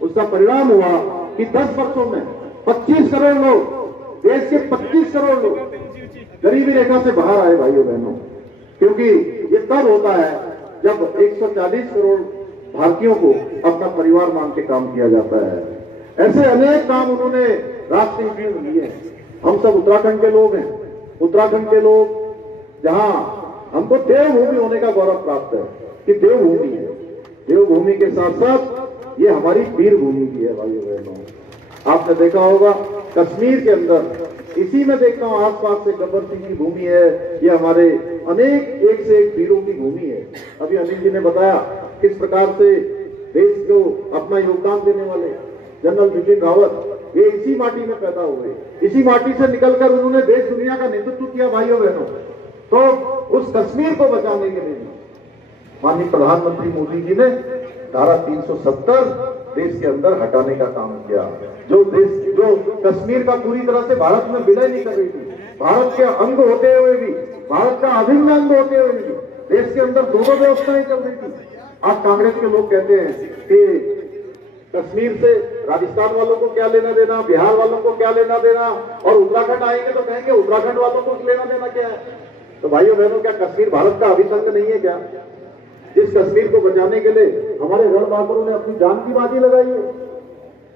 उसका परिणाम हुआ कि 10 वर्षों में 25 करोड़ लोग, देश के 25 करोड़ लोग गरीबी रेखा से बाहर आए भाइयों बहनों। क्योंकि ये तब होता है जब 140 करोड़ भारतीयों को अपना परिवार मान के काम किया जाता है। ऐसे अनेक काम उन्होंने राष्ट्र हित में लिए। हम सब उत्तराखंड के लोग हैं। उत्तराखंड के लोग जहां हमको देवभूमि होने का गौरव प्राप्त है कि देवभूमि है। देवभूमि के साथ साथ ये हमारी वीर भूमि भी है भाइयों बहनों। आपने देखा होगा कश्मीर के अंदर, इसी में देखता हूं आसपास से गब्बर सिंह की भूमि है। ये हमारे अनेक एक से एक वीरों की भूमि है। अभी अनिल जी ने बताया किस प्रकार से देश को अपना योगदान देने वाले जनरल बिपिन रावत, ये इसी माटी में पैदा हुए, इसी माटी से निकलकर उन्होंने देश दुनिया का नेतृत्व किया भाइयों बहनों। तो उस कश्मीर को बचाने के लिए माननीय प्रधानमंत्री मोदी जी ने धारा 370 देश के अंदर हटाने का काम किया। जो कश्मीर का पूरी तरह से भारत में विलय नहीं कर रही थी, भारत के अंग होते हुए भी, भारत का अभिन्न अंग होते हुए भी देश के अंदर दोनों व्यवस्थाएं चल रही थी। आज कांग्रेस के लोग कहते हैं कि कश्मीर से राजस्थान वालों को क्या लेना देना, बिहार वालों को क्या लेना देना, और उत्तराखंड आएंगे तो कहेंगे उत्तराखंड वालों को लेना देना क्या है। तो भाइयों बहनों, क्या कश्मीर भारत का अभिन्न अंग नहीं है क्या? जिस कश्मीर को बचाने के लिए हमारे रणबांकुरों ने अपनी जान की बाजी लगाई है,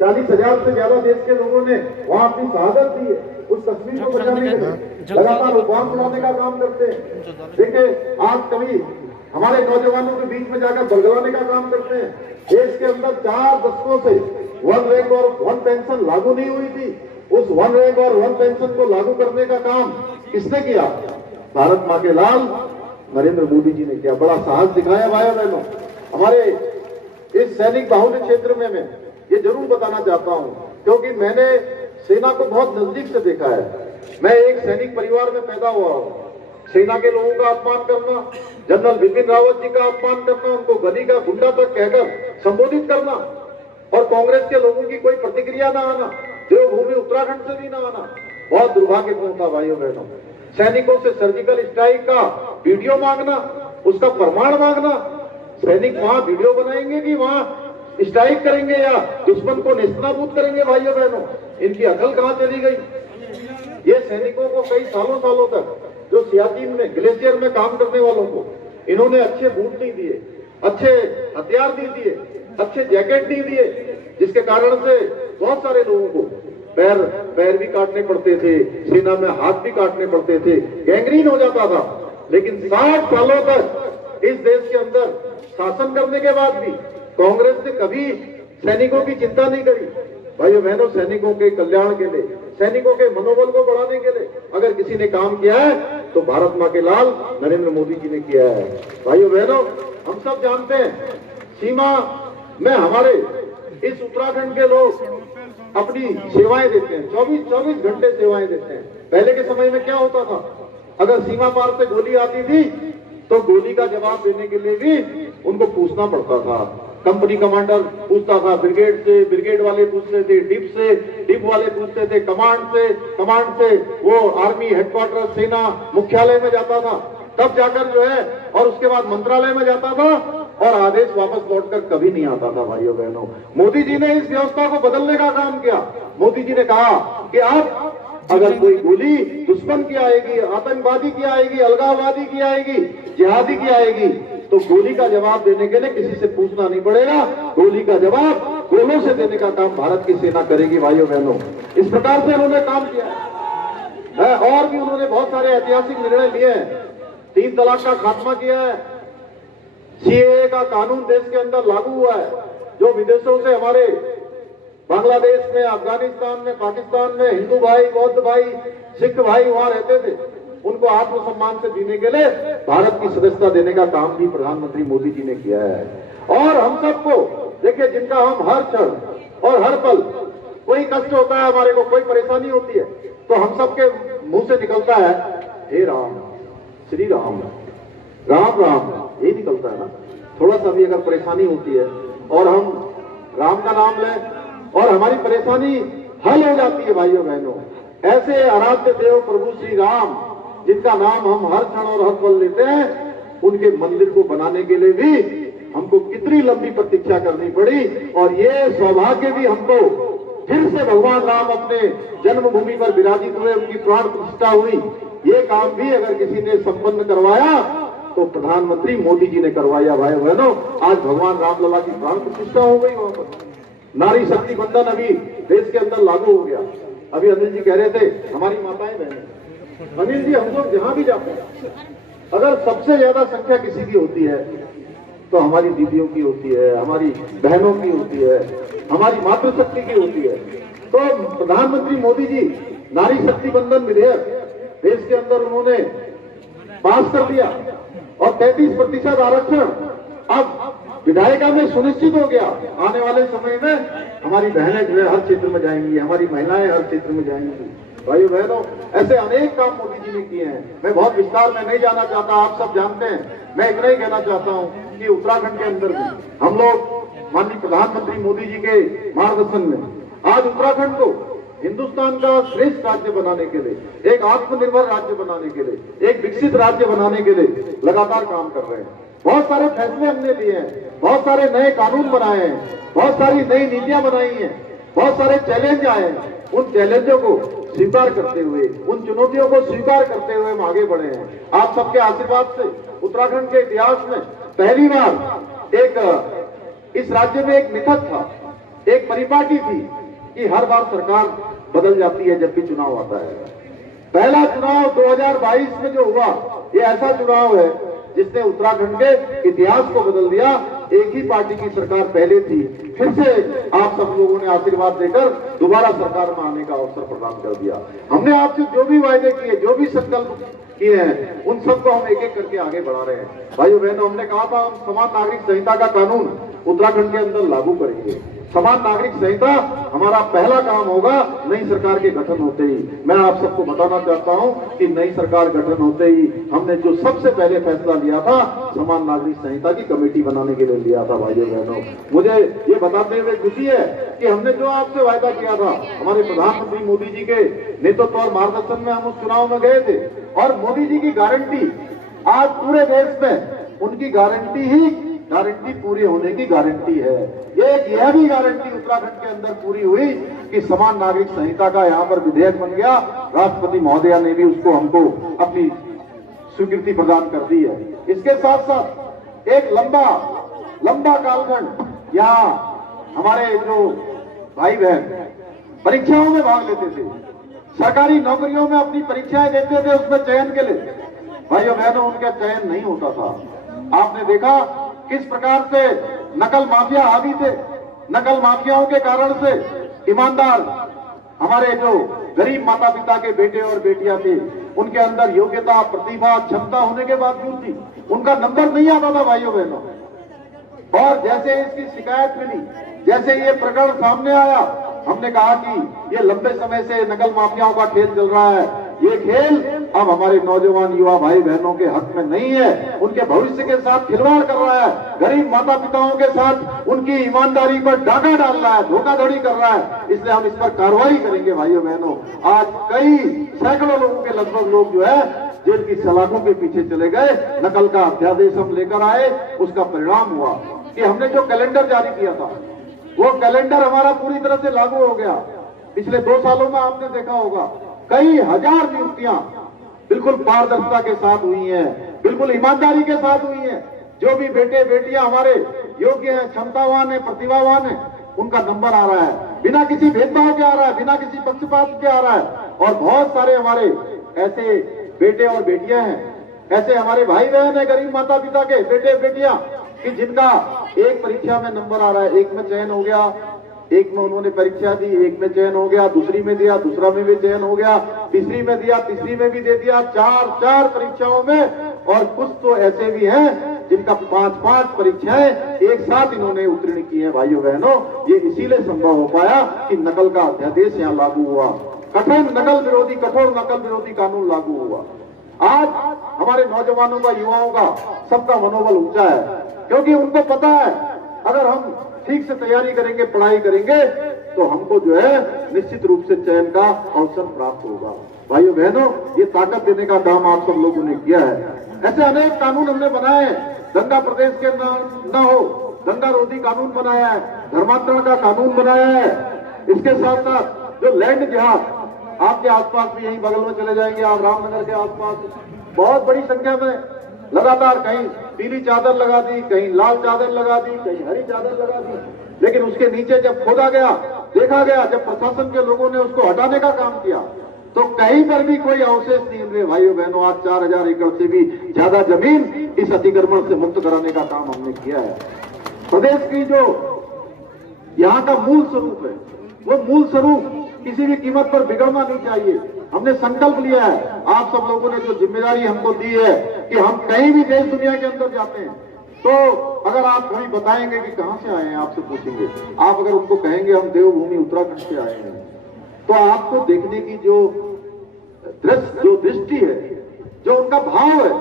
40,000 से ज्यादा देश के लोगों ने वहां अपनी शहादत दी है उस कश्मीर को बचाने के लिए। लगातार उपवास चलाने का काम करते हैं। देखिए, आज कभी हमारे नौजवानों के बीच में जाकर बलगलाने का काम करते हैं। देश के अंदर 4 दशकों से 1 रैंक और 1 पेंशन लागू नहीं हुई थी। उस 1 रैंक और 1 पेंशन को लागू करने का काम किसने किया? भारत मां के लाल नरेंद्र मोदी जी ने किया। बड़ा साहस दिखाया भाइयों बहनों। हमारे इस सैनिक बाहुल्य क्षेत्र में मैं ये जरूर बताना चाहता हूं, क्योंकि मैंने सेना को बहुत नजदीक से देखा है। मैं एक सैनिक परिवार में पैदा हुआ हूं। सेना के लोगों का अपमान करना, जनरल बिपिन रावत जी का अपमान करना, उनको गली का गुंडा तक कहकर संबोधित करना, और कांग्रेस के लोगों की कोई प्रतिक्रिया ना आना, देवभूमि उत्तराखंड से भी ना आना, बहुत दुर्भाग्यपूर्ण था भाइयों बहनों। सैनिकों से सर्जिकल स्ट्राइक का वीडियो मांगना, उसका प्रमाण मांगना। सैनिक वहां वीडियो बनाएंगे कि वहां स्ट्राइक करेंगे या दुश्मन को नेस्तनाबूद करेंगे भाइयों बहनों? इनकी अकल कहां चली गई? ये सैनिकों को कई सालों तक, जो सियाचिन में ग्लेशियर में काम करने वालों को इन्होंने अच्छे बूट नहीं दिए, अच्छे हथियार नहीं दिए, अच्छे जैकेट नहीं दिए, जिसके कारण से बहुत सारे लोगों को पैर भी काटने पड़ते थे, सेना में हाथ भी काटने पड़ते थे, गैंग्रीन हो जाता था। लेकिन 60 सालों तक इस देश के अंदर शासन करने के बाद भी कांग्रेस ने कभी सैनिकों की चिंता नहीं करी। भाइयों बहनों, सैनिकों के कल्याण के लिए, सैनिकों के मनोबल को बढ़ाने के लिए अगर किसी ने काम किया है तो भारत मां के लाल नरेंद्र मोदी जी ने किया है। भाइयों बहनों, हम सब जानते हैं सीमा में हमारे इस उत्तराखंड के लोग अपनी सेवाएं देते हैं, 24 घंटे सेवाएं देते हैं। पहले के समय में क्या होता था? अगर सीमा पार से गोली आती थी तो गोली का जवाब देने के लिए भी उनको पूछना पड़ता था। कंपनी कमांडर पूछता था ब्रिगेड से, ब्रिगेड वाले पूछते थे डिप से, डिप वाले पूछते थे कमांड से, कमांड से वो आर्मी हेडक्वार्टर सेना मुख्यालय में जाता था, तब जाकर जो है, और उसके बाद मंत्रालय में जाता था, और आदेश वापस लौटकर कभी नहीं आता था। भाइयों बहनों, मोदी जी ने इस व्यवस्था को बदलने का काम किया। मोदी जी ने कहा कि आप अगर कोई गोली दुश्मन की आएगी, आतंकवादी की आएगी, अलगाववादी की आएगी, जिहादी की आएगी, तो गोली का जवाब देने के लिए किसी से पूछना नहीं पड़ेगा। गोली का जवाब गोलों से देने का काम भारत की सेना करेगी। भाइयों बहनों, इस प्रकार से उन्होंने काम किया है। और भी उन्होंने बहुत सारे ऐतिहासिक निर्णय लिए हैं। 3 तलाक का खात्मा किया है। सीएए का कानून देश के अंदर लागू हुआ है। जो विदेशों से हमारे बांग्लादेश में, अफगानिस्तान में, पाकिस्तान में हिंदू भाई, बौद्ध भाई, सिख भाई वहां रहते थे, उनको आत्मसम्मान से जीने के लिए भारत की सदस्यता देने का काम भी प्रधानमंत्री मोदी जी ने किया है। और हम सबको देखिए, जिनका हम हर क्षण और हर पल कोई कष्ट होता है, हमारे को कोई परेशानी होती है, तो हम सबके मुंह से निकलता है हे राम, श्री राम, राम राम, यही निकलता है ना। थोड़ा सा भी अगर परेशानी होती है और हम राम का नाम लें और हमारी परेशानी हल हो जाती है। भाइयों बहनों, ऐसे आराध्य देव प्रभु श्री राम, जिनका नाम हम हर क्षण और हर पल लेते हैं, उनके मंदिर को बनाने के लिए भी हमको कितनी लंबी प्रतीक्षा करनी पड़ी, और ये सौभाग्य भी हमको फिर से भगवान राम अपने जन्मभूमि पर विराजित हुए, उनकी प्राण प्रतिष्ठा हुई, ये काम भी अगर किसी ने संपन्न करवाया तो प्रधानमंत्री मोदी जी ने करवाया। भाई बहनों, आज भगवान रामलला की प्राण प्रतिष्ठा हो गई वहां पर। नारी शक्ति बंधन अभी देश के अंदर लागू हो गया। अभी अनिल जी कह रहे थे हमारी माताएं बहनें, अनिल जी हम लोग जहां भी जाते हैं, अगर सबसे ज्यादा संख्या किसी की होती है तो हमारी दीदियों की होती है, हमारी बहनों की होती है, हमारी मातृशक्ति की होती है। तो प्रधानमंत्री मोदी जी नारी शक्ति बंधन विधेयक देश के अंदर उन्होंने पास कर दिया, और 33% आरक्षण अब विधायिका में सुनिश्चित हो गया। आने वाले समय में हमारी बहनें जो है हर क्षेत्र में जाएंगी, हमारी महिलाएं हर क्षेत्र में जाएंगी। भाइयों बहनों, ऐसे अनेक काम मोदी जी ने किए हैं। मैं बहुत विस्तार में नहीं जाना चाहता, आप सब जानते हैं। मैं इतना ही कहना चाहता हूं कि उत्तराखंड के अंदर भी हम लोग माननीय प्रधानमंत्री मोदी जी के मार्गदर्शन में आज उत्तराखंड को हिंदुस्तान का श्रेष्ठ राज्य बनाने के लिए, एक आत्मनिर्भर राज्य बनाने के लिए, एक विकसित राज्य बनाने के लिए लगातार काम कर रहे हैं। बहुत सारे फैसले हमने लिए हैं, बहुत सारे नए कानून बनाए हैं, बहुत सारी नई नीतियां बनाई हैं, बहुत सारे चैलेंज आए हैं। उन चैलेंजों को स्वीकार करते हुए, उन चुनौतियों को स्वीकार करते हुए हम आगे बढ़े हैं। आप सबके आशीर्वाद से उत्तराखंड के इतिहास में पहली बार एक इस राज्य में एक मिथक था, एक परिपाटी थी कि हर बार सरकार बदल जाती है जब भी चुनाव आता है। पहला चुनाव 2022 में जो हुआ, ये ऐसा चुनाव है जिसने उत्तराखंड के इतिहास को बदल दिया। एक ही पार्टी की सरकार पहले थी, फिर से आप सब लोगों ने आशीर्वाद देकर दोबारा सरकार में आने का अवसर प्रदान कर दिया। हमने आपसे जो भी वायदे किए, जो भी संकल्प किए हैं, उन सबको हम एक एक करके आगे बढ़ा रहे हैं। भाइयों बहनों, हमने कहा था हम समान नागरिक संहिता का कानून उत्तराखंड के अंदर लागू करेंगे। समान नागरिक संहिता हमारा पहला काम होगा नई सरकार के गठन होते ही। मैं आप सबको बताना चाहता हूं कि नई सरकार गठन होते ही हमने जो सबसे पहले फैसला लिया था, समान नागरिक संहिता की कमेटी बनाने के लिए लिया था। भाइयों बहनों, मुझे ये बताते हुए खुशी है कि हमने जो आपसे वायदा किया था, हमारे प्रधानमंत्री मोदी जी के नेतृत्व और मार्गदर्शन में हम उस चुनाव में गए थे, और मोदी जी की गारंटी आज पूरे देश में उनकी गारंटी पूरी होने की गारंटी है। यह भी गारंटी उत्तराखंड के अंदर पूरी हुई कि समान नागरिक संहिता का यहाँ पर विधेयक बन गया। राष्ट्रपति महोदया ने भी उसको हमको अपनी स्वीकृति प्रदान कर दी है। इसके साथ साथ एक लंबा कालखंड यहाँ हमारे जो भाई बहन परीक्षाओं में भाग लेते थे, सरकारी नौकरियों में अपनी परीक्षाएं देते थे, उसमें चयन के लिए, भाइयों बहनों, उनका चयन नहीं होता था। आपने देखा किस प्रकार से नकल माफिया हावी थे। नकल माफियाओं के कारण से ईमानदार हमारे जो गरीब माता पिता के बेटे और बेटियां थे, उनके अंदर योग्यता, प्रतिभा, क्षमता होने के बावजूद भी उनका नंबर नहीं आता था। भाइयों बहनों, और जैसे इसकी शिकायत मिली, जैसे ये प्रकरण सामने आया, हमने कहा कि ये लंबे समय से नकल माफियाओं का खेल चल रहा है। ये खेल अब हमारे नौजवान युवा भाई बहनों के हक में नहीं है, उनके भविष्य के साथ खिलवाड़ कर रहा है, गरीब माता पिताओं के साथ उनकी ईमानदारी पर डाका डाल रहा है, धोखाधड़ी कर रहा है। इसलिए हम इस पर कार्रवाई करेंगे। भाइयों बहनों, आज कई सैकड़ों लोगों के लगभग लोग जो है जेल की सलाखों के पीछे चले गए। नकल का अध्यादेश हम लेकर आए, उसका परिणाम हुआ कि हमने जो कैलेंडर जारी किया था, वो कैलेंडर हमारा पूरी तरह से लागू हो गया। पिछले 2 सालों में आपने देखा होगा कई हजार नियुक्तियां बिल्कुल पारदर्शिता के साथ हुई हैं, बिल्कुल ईमानदारी के साथ हुई हैं। जो भी बेटे बेटियां हमारे योग्य हैं, क्षमतावान हैं, प्रतिभावान हैं, उनका नंबर आ रहा है, बिना किसी भेदभाव के आ रहा है, बिना किसी पक्षपात के आ रहा है। और बहुत सारे हमारे ऐसे बेटे और बेटियां हैं, ऐसे हमारे भाई बहन है, गरीब माता पिता के बेटे बेटियां, कि जिनका एक परीक्षा में नंबर आ रहा है, एक में चयन हो गया, एक में उन्होंने परीक्षा दी, एक में चयन हो गया, दूसरी में दिया, दूसरा में भी चयन हो गया, तीसरी में दिया, तीसरी में भी दे दिया, 4 परीक्षाओं में। और कुछ तो ऐसे भी हैं जिनका 5 परीक्षाएं एक साथ इन्होंने उत्तीर्ण की है। भाइयों बहनों, ये इसीलिए संभव हो पाया कि नकल का अध्यादेश यहाँ लागू हुआ, कठोर नकल विरोधी कानून लागू हुआ। आज हमारे नौजवानों का, युवाओं का, सबका मनोबल ऊंचा है, क्योंकि उनको पता है अगर हम ठीक से तैयारी करेंगे, पढ़ाई करेंगे, तो हमको जो है निश्चित रूप से चयन का अवसर प्राप्त होगा। भाइयों बहनों, ये ताकत देने का काम आप सब लोगों ने किया है। ऐसे अनेक कानून हमने बनाए हैं, दंगा प्रदेश के न हो, दंगा रोधी कानून बनाया है, धर्मांतरण का कानून बनाया है। इसके साथ साथ जो लैंड जिहाद, आपके आसपास भी यहीं बगल में चले जाएंगे आप, रामनगर के आसपास बहुत बड़ी संख्या में लगातार कहीं पीली चादर लगा दी, कहीं लाल चादर लगा दी, कहीं हरी चादर लगा दी, लेकिन उसके नीचे जब खोदा गया, देखा गया, जब प्रशासन के लोगों ने उसको हटाने का काम किया, तो कहीं पर भी कोई अवशेष नहीं मिले। भाइयों बहनों, आज 4000 एकड़ से भी ज्यादा जमीन इस अतिक्रमण से मुक्त कराने का काम हमने किया है। प्रदेश की जो यहाँ का मूल स्वरूप है, वो मूल स्वरूप किसी भी कीमत पर बिगड़ना नहीं चाहिए। हमने संकल्प लिया है, आप सब लोगों ने जो जिम्मेदारी हमको दी है कि हम कहीं भी देश दुनिया के अंदर जाते हैं तो अगर आप कहीं बताएंगे कि कहां से आए हैं, आपसे पूछेंगे, आप अगर उनको कहेंगे हम देवभूमि उत्तराखंड से आए हैं, तो आपको देखने की जो दृष्टि है, जो उनका भाव है,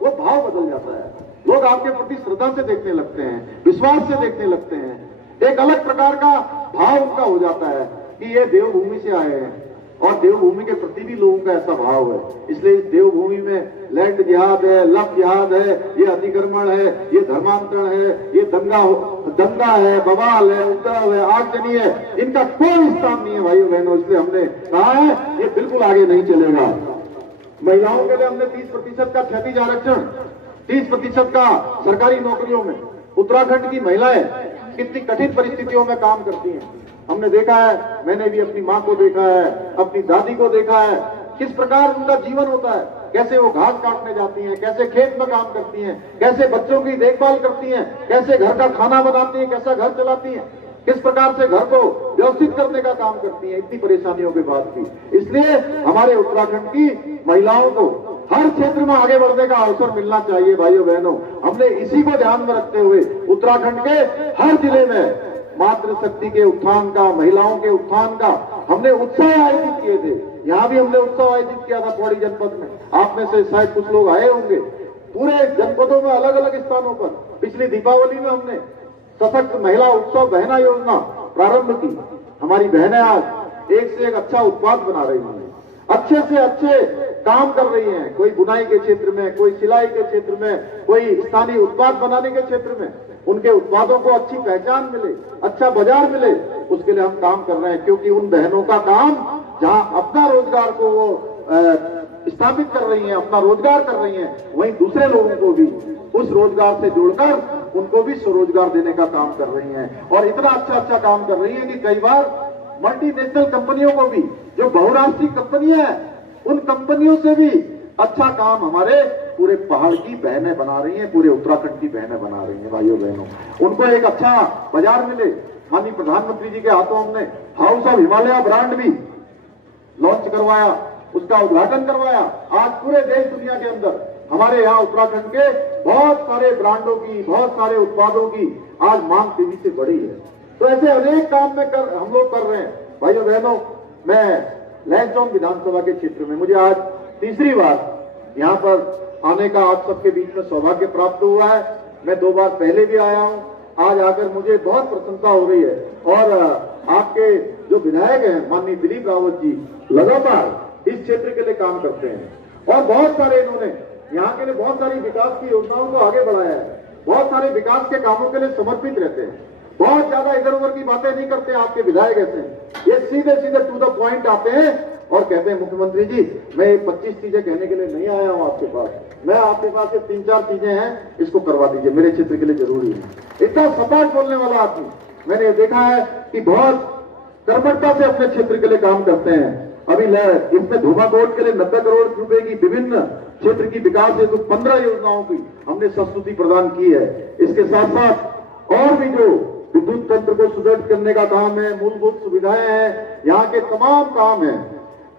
वो भाव बदल जाता है। लोग आपके प्रति श्रद्धा से देखने लगते हैं, विश्वास से देखने लगते हैं, एक अलग प्रकार का भाव उनका हो जाता है कि ये देवभूमि से आए हैं। और देवभूमि के प्रति भी लोगों का ऐसा भाव है। इसलिए इस देवभूमि में लैंड जिहाद है, लव जिहाद है, ये अतिक्रमण है, ये धर्मांतरण है, ये दंगा है, बवाल है, उपद्रव है, आगजनी है, इनका कोई स्थान नहीं है भाइयों बहनों। इसलिए हमने कहा है ये बिल्कुल आगे नहीं चलेगा। महिलाओं के लिए हमने 30% का क्षैतिज आरक्षण, 30% का सरकारी नौकरियों में। उत्तराखंड की महिलाएं कितनी कठिन परिस्थितियों में काम करती हैं, हमने देखा है। मैंने भी अपनी माँ को देखा है, अपनी दादी को देखा है, किस प्रकार उनका जीवन होता है, कैसे वो घास काटने जाती हैं, कैसे खेत में काम करती हैं, कैसे बच्चों की देखभाल करती हैं, कैसे घर का खाना बनाती हैं, कैसा घर चलाती हैं, किस प्रकार से घर को व्यवस्थित करने का काम करती हैं, इतनी परेशानियों के बाद भी। इसलिए हमारे उत्तराखंड की महिलाओं को हर क्षेत्र में आगे बढ़ने का अवसर मिलना चाहिए भाइयों बहनों। हमने इसी को ध्यान में रखते हुए उत्तराखंड के हर जिले में मातृशक्ति के उत्थान का, महिलाओं के उत्थान का हमने उत्सव आयोजित किए थे। यहाँ भी हमने उत्सव आयोजित किया था पौड़ी जनपद में, आप में से शायद कुछ लोग आए होंगे। पूरे जनपदों में अलग अलग स्थानों पर पिछली दीपावली में हमने सशक्त महिला उत्सव बहना योजना प्रारंभ की। हमारी बहनें आज एक से एक अच्छा उत्पाद बना रही हैं, अच्छे से अच्छे काम कर रही हैं, कोई बुनाई के क्षेत्र में, कोई सिलाई के क्षेत्र में, कोई स्थानीय उत्पाद बनाने के क्षेत्र में। उनके उत्पादों को अच्छी पहचान मिले, अच्छा बाजार मिले, उसके लिए हम काम कर रहे हैं। क्योंकि उन बहनों का काम जहां अपना रोजगार को वो स्थापित कर रही हैं, अपना रोजगार कर रही हैं, वहीं दूसरे लोगों को भी उस रोजगार से जोड़कर उनको भी स्वरोजगार देने का काम कर रही हैं। और इतना अच्छा काम कर रही है कि कई बार मल्टीनेशनल कंपनियों को भी, जो बहुराष्ट्रीय कंपनियां हैं, उन कंपनियों से भी अच्छा काम हमारे पूरे पहाड़ की बहनें बना रही हैं, पूरे उत्तराखंड की बहनें बना रही हैं भाइयों बहनों। उनको एक अच्छा बाजार मिले। माननीय प्रधानमंत्री जी के हाथों हमने हाउस ऑफ हिमालय ब्रांड भी लॉन्च करवाया, उसका उद्घाटन करवाया। आज पूरे देश दुनिया के अंदर हमारे यहाँ उत्तराखंड के बहुत सारे ब्रांडों की, बहुत सारे उत्पादों की आज मांग तेजी से बढ़ी है। तो ऐसे अनेक काम में हम लोग कर रहे हैं भाइयों बहनों। मैं लैंसडौन विधानसभा के क्षेत्र में, मुझे आज तीसरी बार यहाँ पर आने का आप सबके बीच में सौभाग्य प्राप्त हुआ है। मैं 2 बार पहले भी आया हूँ, आज आकर मुझे बहुत प्रसन्नता हो रही है। और आपके जो विधायक हैं माननीय दिलीप रावत जी लगातार इस क्षेत्र के लिए काम करते हैं और बहुत सारे इन्होंने यहाँ के लिए बहुत सारी विकास की योजनाओं को आगे बढ़ाया है, बहुत सारे विकास के कामों के लिए समर्पित रहते हैं, बहुत ज्यादा इधर उधर की बातें नहीं करते आपके विधायक ऐसे, ये सीधे सीधे टू द पॉइंट आते हैं और कहते हैं मुख्यमंत्री जी मैं 25 चीजें कहने के लिए नहीं आया हूं आपके पास, मैं आपके पास ये 3-4 चीजें हैं, इसको करवा दीजिए, मेरे क्षेत्र के लिए जरूरी है। इतना सपाट बोलने वाला आदमी मैंने देखा है कि बहुत कर्मठता से अपने क्षेत्र के लिए काम करते हैं। अभी इसमें धूमाकोट के लिए 90 करोड़ रुपए की विभिन्न क्षेत्र की विकास हेतु 15 योजनाओं की हमने संस्तुति प्रदान की है। इसके साथ साथ और भी जो विद्युत तंत्र को सुदृढ़ करने का काम है, मूलभूत सुविधाएं हैं, यहाँ के तमाम काम है,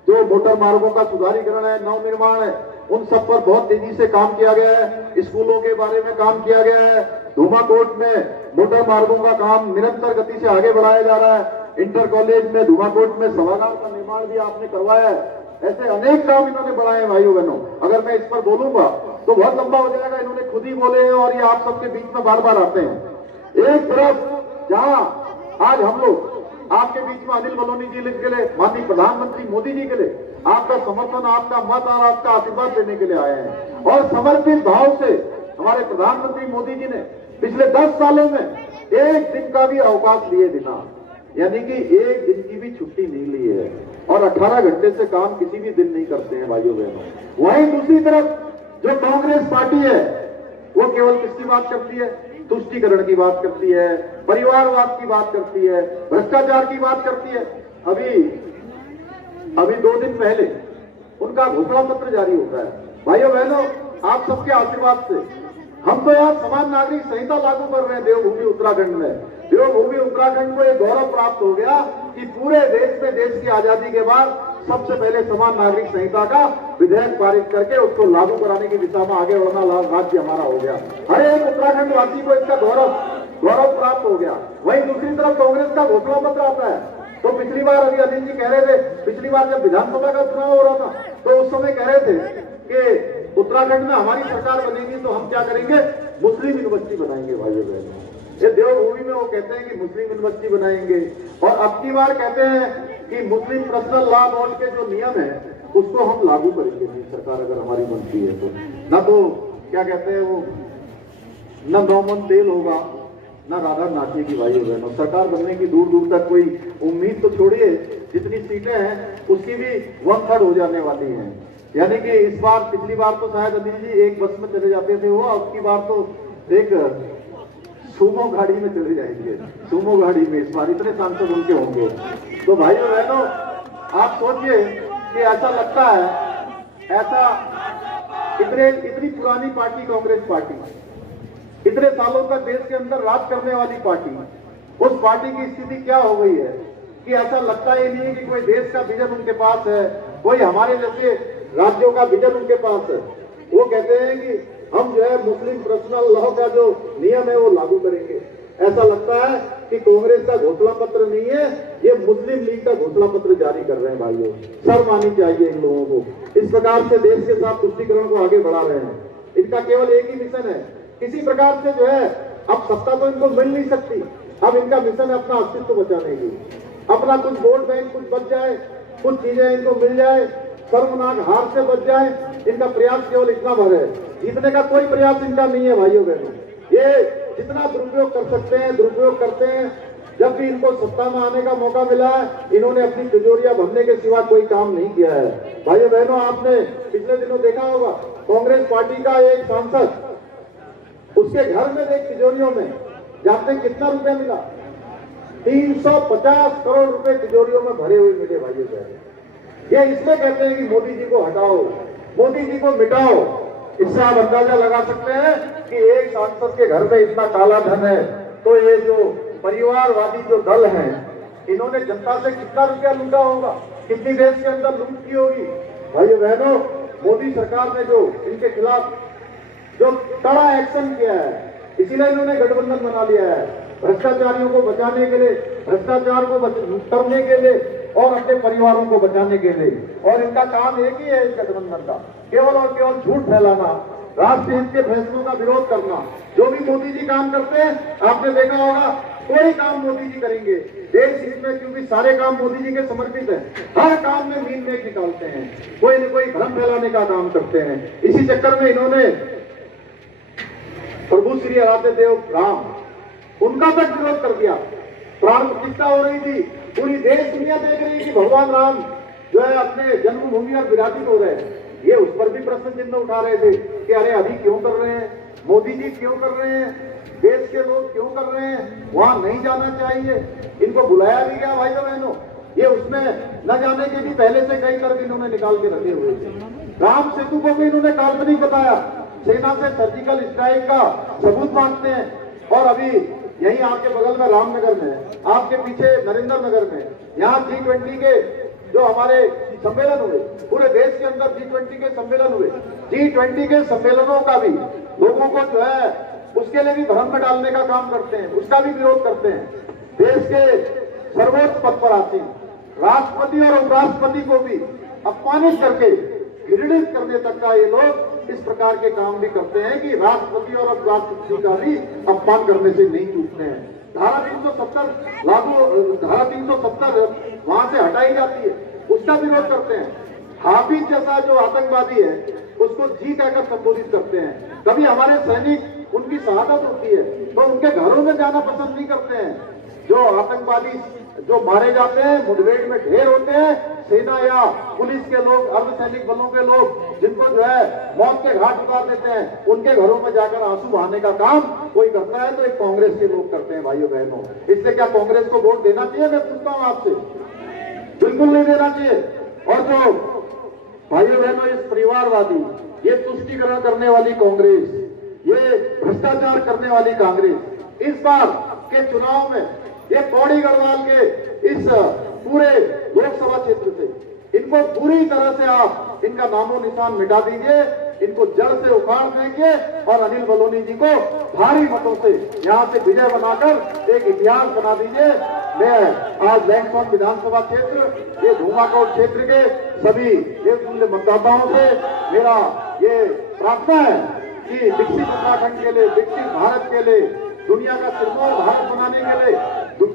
जो मोटर मार्गों का सुधारीकरण है, नवनिर्माण है, उन सब पर बहुत तेजी से काम किया गया है। स्कूलों के बारे में काम किया गया है। धूमाकोट में मोटर मार्गों का काम निरंतर गति से आगे बढ़ाया जा रहा है। इंटर कॉलेज में धूमाकोट में सभागार का निर्माण भी आपने करवाया है। ऐसे अनेक काम इन्होंने बढ़ाए हैं भाइयों बहनों। अगर मैं इस पर बोलूंगा तो बहुत लंबा हो जाएगा, इन्होंने खुद ही बोले हैं और ये आप सबके बीच में बार बार आते हैं। एक तरफ जहां आज हम लोग आपके बीच में अनिल बलूनी जी के लिए, माननीय प्रधानमंत्री मोदी जी के लिए आपका समर्थन, आपका मत और आपका आशीर्वाद देने के लिए आए हैं। और समर्पित भाव से हमारे प्रधानमंत्री मोदी जी ने पिछले 10 सालों में एक दिन का भी अवकाश लिए बिना, यानी कि एक दिन की भी छुट्टी नहीं ली है, और 18 घंटे से काम किसी भी दिन नहीं करते हैं भाइयों बहनों। वहीं दूसरी तरफ जो कांग्रेस पार्टी है वो केवल किसकी बात करती है? तुष्टीकरण की बात करती है, परिवारवाद की बात करती है, भ्रष्टाचार की बात करती है। अभी 2 दिन पहले उनका घोषणा पत्र जारी होता है। भाइयों बहनों, आप सबके आशीर्वाद से हम तो यहाँ समान नागरिक संहिता लागू कर रहे हैं देवभूमि उत्तराखंड में। देवभूमि उत्तराखंड को एक गौरव प्राप्त हो गया कि पूरे देश में, देश की आजादी के बाद सबसे पहले समान नागरिक संहिता का विधेयक पारित करके उसको लागू कराने की दिशा में आगे बढ़ना राज्य हमारा हो गया। हर एक उत्तराखंड वासी को इसका गौरव प्राप्त हो गया। वहीं दूसरी तरफ कांग्रेस का घोषणा पत्र आता है। तो पिछली बार अभी अनिल जी कह रहे थे, पिछली बार जब विधानसभा का चुनाव हो रहा था तो उस समय कह रहे थे कि उत्तराखंड में हमारी सरकार बनेगी तो हम क्या करेंगे? मुस्लिम यूनिवर्सिटी बनाएंगे। भाइयों बहनों, ये देवभूमि में वो कहते हैं कि मुस्लिम यूनिवर्सिटी बनाएंगे, और अब की बार कहते हैं कि मुस्लिम पर्सनल लॉ बोर्ड के जो नियम है उसको हम लागू करेंगे सरकार अगर हमारी बनती है तो। ना तो क्या कहते हैं वो, न नौमन तेल होगा ना राधा नाचेगी। भाइयों बहनों, सरकार बनने की दूर दूर तक कोई उम्मीद तो छोड़िए, जितनी सीटें हैं उसकी भी 1/3 हो जाने वाली हैं। यानी कि इस बार, पिछली बार तो शायद अनिल जी एक बस में चले जाते थे वो, अब की बार तो एक सुमो गाड़ी में चले जाएंगे। सुमो गाड़ी में इस बार इतने सांसद उनके होंगे। तो भाइयों बहनों, आप सोचिए कि ऐसा लगता है, इतनी पुरानी पार्टी कांग्रेस पार्टी, इतने सालों तक देश के अंदर राज करने वाली पार्टी, उस पार्टी की स्थिति क्या हो गई है कि ऐसा लगता ही नहीं कि कोई देश का विजन उनके पास है, कोई हमारे जैसे राज्यों का विजन उनके पास है। वो कहते हैं कि हम जो है मुस्लिम पर्सनल लॉ का जो नियम है वो लागू करेंगे। ऐसा लगता है कि कांग्रेस का घोषणा पत्र नहीं है, ये मुस्लिम लीग का घोषणा पत्र जारी कर रहे हैं। भाइयों, शर्म आनी चाहिए इन लोगों को। इस प्रकार से देश के साथ तुष्टीकरण को आगे बढ़ा रहे हैं। इनका केवल एक ही मिशन है, किसी प्रकार से जो है, अब सत्ता तो इनको मिल नहीं सकती, अब इनका मिशन है अपना अस्तित्व बचाने की, अपना कुछ वोट बैंक कुछ बच जाए, कुछ चीजें इनको मिल जाए, शर्मनाक हार से बच जाए। इनका प्रयास केवल इतना भर है, जीतने का कोई प्रयास इनका नहीं है। भाइयों बहनों, ये जितना दुरुपयोग कर सकते हैं दुरुपयोग करते हैं। जब भी इनको सत्ता में आने का मौका मिला है, इन्होंने अपनी तिजोरियां भरने के सिवा कोई काम नहीं किया है। भाइयों बहनों, आपने पिछले दिनों देखा होगा, कांग्रेस पार्टी का एक सांसद, उसके घर में देख तिजोरियों में जानते हैं कितना रुपया मिला? 350 करोड़ रुपए तिजोरियों में भरे हुए मिले। भाइयों बहनों, ये इसमें कहते हैं कि मोदी जी को हटाओ, मोदी जी को मिटाओ। इससे आप अंदाजा लगा सकते हैं कि एक सांसद के घर में इतना काला धन है। तो ये जो परिवारवादी जो दल हैं, इन्होंने जनता से कितना रुपया लूटा होगा, कितनी देश के अंदर लूट की होगी। भाइयों बहनों, मोदी सरकार ने जो इनके खिलाफ जो कड़ा एक्शन किया है, इसीलिए इन्होंने गठबंधन बना लिया है, भ्रष्टाचारियों को बचाने के लिए, भ्रष्टाचार को करने के लिए और अपने परिवारों को बचाने के लिए। और इनका काम एक ही है इस गठबंधन का, केवल और केवल झूठ फैलाना, राष्ट्रीय हित के फैसलों का विरोध करना। जो भी मोदी जी काम करते हैं, आपने देखा होगा, कोई काम मोदी जी करेंगे देश हित में, क्योंकि सारे काम मोदी जी के समर्पित हैं। हर काम में मीन मेख निकालते हैं, कोई न कोई भ्रम फैलाने का काम करते हैं। इसी चक्कर में इन्होंने प्रभु श्री आराध्य देव राम, उनका तक विरोध कर दिया। प्राण प्रतिष्ठा हो रही थी, पूरी देश दुनिया देख रही कि भगवान राम जो है अपने जन्मभूमि पर विराजित हो रहे हैं। ये उस पर भी प्रश्न चिन्ह उठा रहे थे कि अरे अभी क्यों कर रहे हैं, मोदी जी क्यों कर रहे हैं, देश के लोग क्यों कर रहे हैं, वहां नहीं जाना चाहिए। इनको बुलाया भी गया। भाइयों बहनों, ये उसमें न जाने के भी पहले से कई तर्क इन्होंने निकाल के रखे हुए थे। राम सेतु को भी इन्होंने काल्पनिक बताया, सेना से सर्जिकल स्ट्राइक का सबूत मांगते हैं। और अभी यही आपके बगल में रामनगर में, आपके पीछे नरेंद्र नगर में, यहाँ G20 के जो हमारे सम्मेलन हुए, पूरे देश के अंदर G20 के सम्मेलन हुए। G20 के सम्मेलनों का भी लोगों को जो है उसके लिए भी भ्रम में डालने का काम करते हैं, उसका भी विरोध करते हैं। देश के सर्वोच्च पद पर आसीन राष्ट्रपति और उपराष्ट्रपति को भी अपमानित करके घृणित करने तक का ये लोग इस प्रकार के काम भी करते हैं कि राष्ट्रपति और उपराष्ट्रपति का भी अपमान करने से नहीं चूकते हैं। धारा 370 लागू, धारा 370 वहां से हटाई जाती है, उसका विरोध करते हैं। हाफिज जैसा जो आतंकवादी है उसको जी कहकर संबोधित करते हैं। कभी हमारे सैनिक उनकी शहादत होती है तो उनके घरों में जाना पसंद नहीं करते हैं। जो आतंकवादी जो मारे जाते हैं, मुठभेड़ में ढेर होते हैं, सेना या पुलिस के लोग, अर्धसैनिक बलों के लोग जिनको जो है मौत के घाट उतार देते हैं, उनके घरों में जाकर आंसू बहाने का काम कोई करता है तो एक कांग्रेस के लोग करते हैं भाइयों बहनों। इसलिए क्या कांग्रेस को वोट देना चाहिए? मैं पूछता हूं आपसे, बिल्कुल नहीं देना चाहिए। और जो भाइयों बहनों इस परिवारवादी, ये तुष्टीकरण करने वाली कांग्रेस, ये भ्रष्टाचार करने वाली कांग्रेस, इस बार के चुनाव में ये पौड़ी गढ़वाल के इस पूरे लोकसभा क्षेत्र से इनको पूरी तरह से आप इनका नामो निशान मिटा दीजिए, इनको जड़ से उखाड़ देंगे और अनिल बलूनी जी को भारी मतों से यहाँ से विजय बनाकर एक इतिहास बना दीजिए। मैं आज लैंडफोन विधानसभा क्षेत्र, ये धूमाकोट क्षेत्र के सभी देवतुल्य मतदाताओं से मेरा ये प्रार्थना है कि विकसित उत्तराखंड के लिए, विकसित भारत के लिए, दुनिया का सिरमौर भारत बनाने के लिए,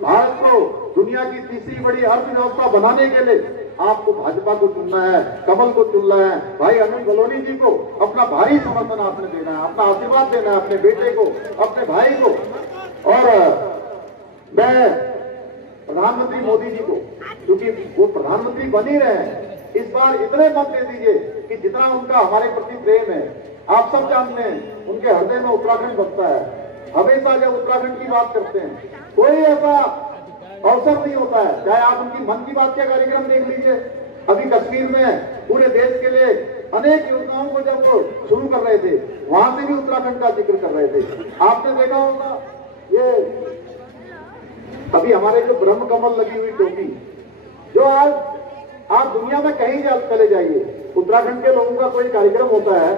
भारत को दुनिया की तीसरी बड़ी अर्थव्यवस्था बनाने के लिए आपको भाजपा को चुनना है, कमल को चुनना है। भाई अनिल बलूनी जी को अपना भारी समर्थन आपने देना है, अपना आशीर्वाद देना है अपने बेटे को, अपने भाई को। और मैं प्रधानमंत्री मोदी जी को, क्योंकि वो प्रधानमंत्री बन ही रहे हैं, इस बार इतने मत दे दीजिए कि जितना उनका हमारे प्रति प्रेम है। आप सब जानते हैं उनके हृदय में उत्तराखंड बसता है। हमेशा जब उत्तराखंड की बात करते हैं कोई ऐसा अवसर नहीं होता है, चाहे आप उनकी मन की बात का कार्यक्रम देख लीजिए। अभी कश्मीर में पूरे देश के लिए अनेक योजनाओं को जब वो शुरू कर रहे थे, वहां से भी उत्तराखंड का जिक्र कर रहे थे। आपने देखा होगा ये अभी हमारे जो ब्रह्म कमल लगी हुई टोपी, जो आज आप दुनिया में कहीं चले जाइए, उत्तराखंड के लोगों का कोई कार्यक्रम होता है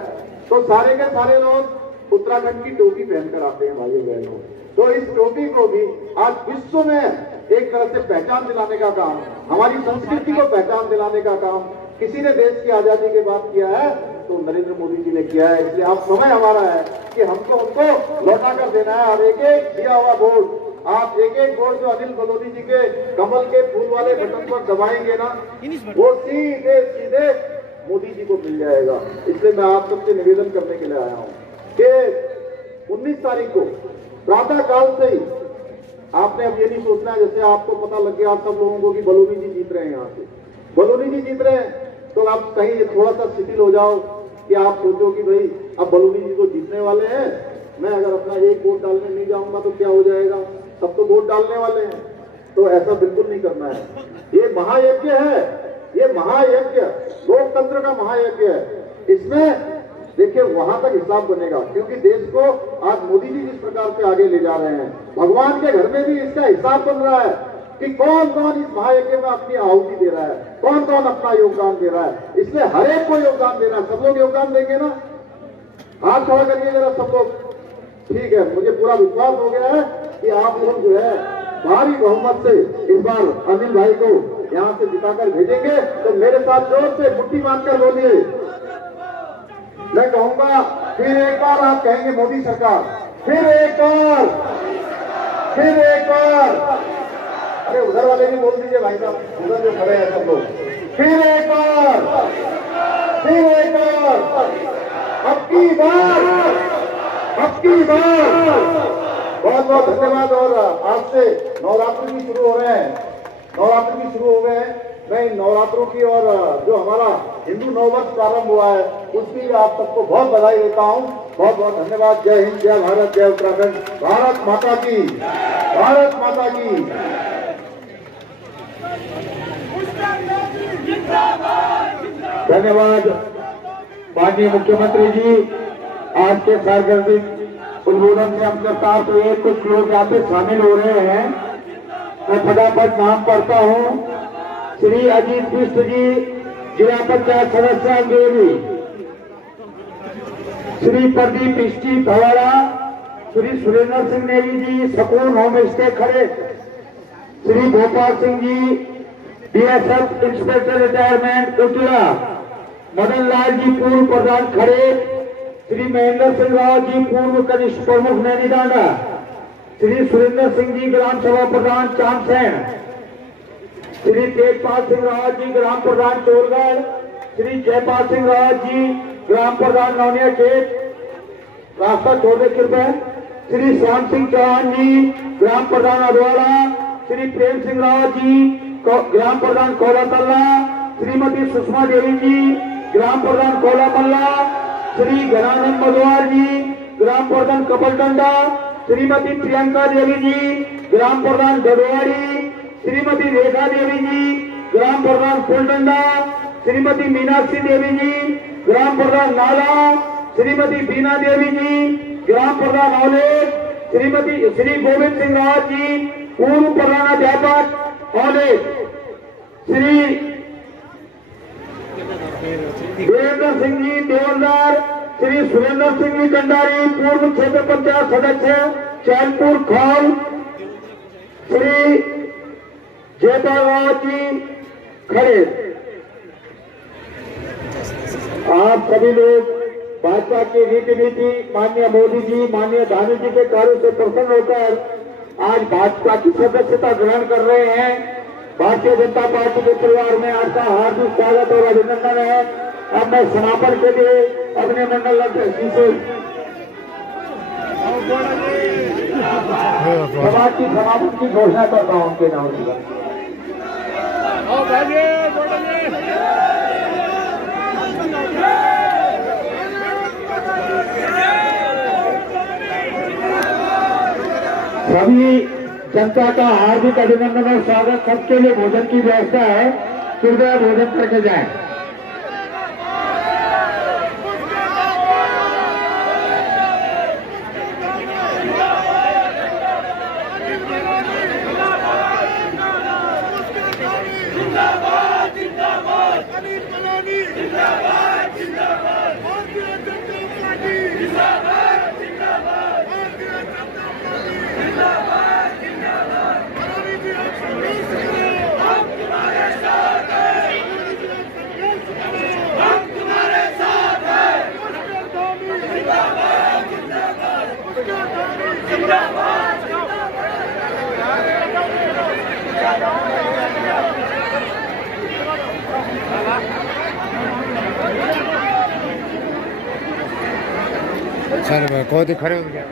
तो सारे के सारे लोग उत्तराखंड की टोपी पहनकर आते हैं भाइयों बहनों। तो इस टोपी को भी आज विश्व में एक तरह से पहचान दिलाने का काम, हमारी संस्कृति को पहचान दिलाने का काम किसी ने देश की आजादी के बाद किया है तो नरेंद्र मोदी जी ने किया है। इसलिए आप समय हमारा है कि हमको उनको लौटा कर देना है। और एक एक दिया हुआ वोट, आप एक एक वोट जो अनिल बलूनी जी के कमल के फूल वाले बटन पर दबाएंगे ना, वो सीधे सीधे मोदी जी को मिल जाएगा। इसलिए मैं आप सबसे निवेदन करने के लिए आया हूँ कि 19 तारीख को प्रातः काल से ही आपने अब ये नहीं सोचना है जैसे आपको पता लग गया आप सब लोगों को कि बलूनी जी जीत रहे हैं, यहाँ से बलूनी जी जीत रहे हैं, तो आप कहीं थोड़ा सा शिथिल हो जाओ कि आप सोचो कि भाई अब बलूनी जी तो जीतने वाले हैं, मैं अगर अपना एक वोट डालने नहीं जाऊंगा तो क्या हो जाएगा, सब तो वोट डालने वाले हैं। तो ऐसा बिल्कुल नहीं करना है। ये महायज्ञ है, ये महायज्ञ लोकतंत्र का महायज्ञ है। इसमें देखिए वहां तक हिसाब बनेगा, क्योंकि देश को आज मोदी जी जिस प्रकार से आगे ले जा रहे हैं, भगवान के घर में भी इसका हिसाब बन रहा है कि कौन कौन इस महायज्ञ में अपनी आहुति दे रहा है, कौन कौन अपना योगदान दे रहा है। इसलिए हर एक को योगदान देना, सब लोग योगदान देंगे ना, हाथ खड़ा करिए जरा सब लोग। ठीक है, मुझे पूरा विश्वास हो गया है कि आप लोग जो है भारी बहुमत से इस बार अनिल भाई को यहाँ से जिताकर भेजेंगे। तो मेरे साथ जोर से मुट्ठी मारकर बोलिए, मैं कहूंगा फिर एक बार आप कहेंगे मोदी सरकार, फिर एक बार, फिर एक बार। अरे उधर वाले भी बोल दीजिए भाई साहब, उधर जो खड़े हैं सब लोग, फिर एक बार, फिर एक बार, अब की बार, अब की बार। बहुत बहुत धन्यवाद। और आज से नवरात्र भी शुरू हो रहे हैं, नवरात्र भी शुरू हो गए हैं। मैं इन नवरात्रों की और जो हमारा हिंदू नववर्ष प्रारंभ हुआ है उसकी आप सबको बहुत बधाई देता हूँ। बहुत बहुत धन्यवाद। जय हिंद, जय भारत, जय उत्तराखंड, भारत माता की, भारत माता की। धन्यवाद माननीय मुख्यमंत्री जी। आज के सार्वजनिक उद्बोधन से हम सरकार तो एक कुछ लोग यहाँ पे शामिल हो रहे हैं। मैं फटाफट नाम पढ़ता हूँ। श्री अजीत बिष्ट जी, जिला पंचायत सदस्य अंगेरी, श्री प्रदीप इष्टी भवाड़ा, श्री सुरेंद्र सिंह नेगी जी, सकून होम स्टे खड़े, Shri Gopal Singh ji, BSF inspector retirement उटिया, मदन लाल जी पूर्व प्रधान खड़े, श्री महेंद्र सिंह राव जी पूर्व कनिष्ठ प्रमुख नैनीडांडा, श्री सुरेंद्र सिंह जी ग्राम सभा प्रधान चांदसैन, श्री तेजपाल सिंह रावत जी ग्राम प्रधान चोरगढ़, श्री जयपाल सिंह रावत जी ग्राम प्रधान नौनिया खेत, रास्ता छोड़ दे कृपया। श्री श्याम सिंह चौहान जी ग्राम प्रधान अधवाड़ा, श्री प्रेम सिंह रावत जी ग्राम प्रधान कोला तल्ला, श्रीमती सुषमा देवी जी ग्राम प्रधान कोला मल्ला, श्री घनानंद मधवार जी ग्राम प्रधान कपलटंडा, श्रीमती प्रियंका देवी जी ग्राम प्रधान गढ़वाड़ी, श्रीमती रेखा देवी जी ग्राम प्रधान फुलडंडा, श्रीमती मीनाक्षी देवी जी ग्राम प्रधान नाला, श्रीमती बीना देवी जी ग्राम प्रधान औलेख, श्री गोविंद सिंह रावत जी पूर्व प्रधानाध्यापक औलेख, श्री वीरेंद्र सिंह जी देवलदार, श्री सुरेंद्र सिंह जी कंडारी पूर्व क्षेत्र पंचायत सदस्य चैनपुर खौल, श्री जयपाल रावत जी खड़े। आप सभी लोग भाजपा की रीति नीति माननीय मोदी जी माननीय गांधी जी के कार्यों से प्रसन्न होकर आज भाजपा की सदस्यता ग्रहण कर रहे हैं। भारतीय जनता पार्टी के परिवार में आपका हार्दिक स्वागत और अभिनंदन है। अब मैं समापन के लिए अपने मंडल अध्यक्ष जी से सभा की समापन की घोषणा करता हूं उनके नाम से। सभी जनता का हार्दिक अभिनंदन और स्वागत। सबके लिए भोजन की व्यवस्था है, कृपया भोजन करके जाएं। सर कौन खड़े हो गया।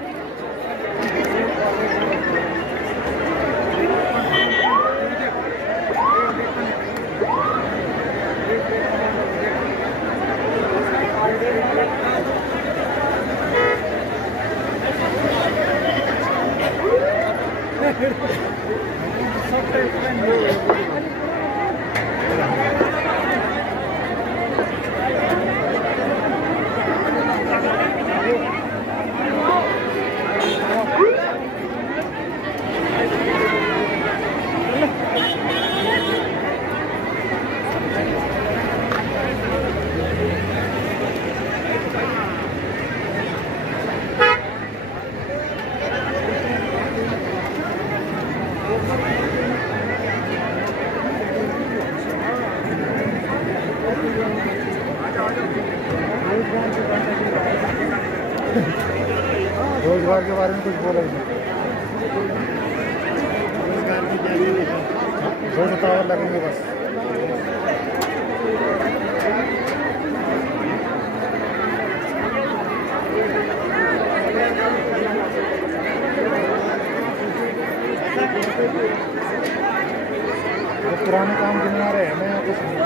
रोजगार के बारे में कुछ बोला ही नहीं। रोजगार की क्या 2 टावर लगेंगे बस। पुराने काम गिने आ रहे हैं, मैं कुछ नहीं।